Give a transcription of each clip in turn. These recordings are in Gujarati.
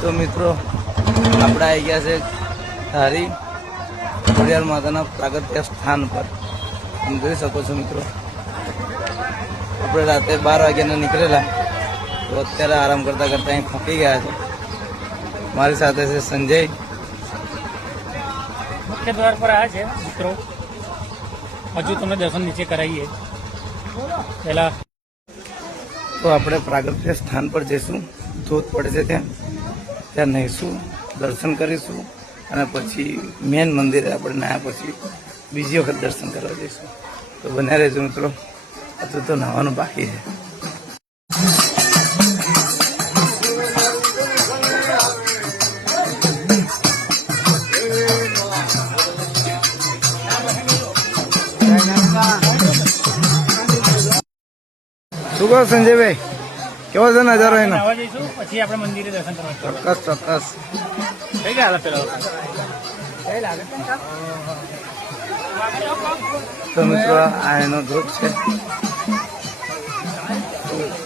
તો મિત્રો આપણે આવી ગયા છે ધારી ખોડિયાર માતાના પ્રાગટ્ય સ્થાન પર. તમે જોઈ શકો છો મિત્રો, આપણે રાતે 12 વાગ્યાના નીકળેલા, તો અત્યારે આરામ કરતા કરતા અહીં પહોંચી ગયા છે. મારી સાથે છે સંજય. મુખ્ય દ્વાર પર આવ્યા છે મિત્રો. હજુ તમને દર્શન નીચે કરાવીએ પહેલા. તો આપણે પ્રાગટ્ય સ્થાન પર જઈશું, ધોધ પડે છે ત્યાં નહીશું, દર્શન કરીશું અને પછી મેન મંદિરે આપણે નાયા પછી બીજી વખત દર્શન કરવા જઈશું. તો બન્યા રહેજો મિત્રો, હજુ તો નાવાનું બાકી છે. શું કહો સંજયભાઈ, કેવો છે નજારો એનો? આવવા જઈશું પછી આપણે મંદિરે દર્શન કરવા. ચોક્કસ ચોક્કસ. કઈ ગયા પેલા તો મિત્રો આ એનો ધોધ છે,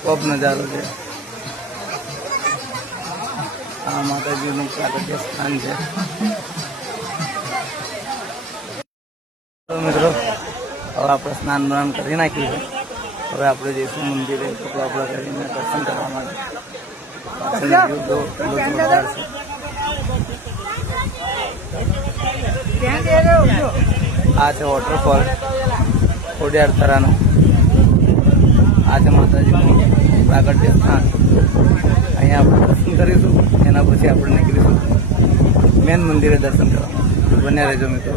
ખૂબ નજારો છે. આ માતાજીનું પ્રાગટ્ય સ્થાન છે. તો મિત્રો હવે આપણે સ્નાન બનાન કરી નાખ્યું છે. હવે આપણે જઈશું મંદિરે કપડા આપણા કરીને દર્શન કરવા માટે. આ છે વોટરફોલ ખોડિયાર તરાનો. આ છે માતાજીનું પ્રાગટ્ય સ્થાન. અહીંયા આપણે દર્શન કરીશું, એના પછી આપણે નીકળીશું મેન મંદિરે દર્શન કરવા. બન્યા રહેજો મિત્રો.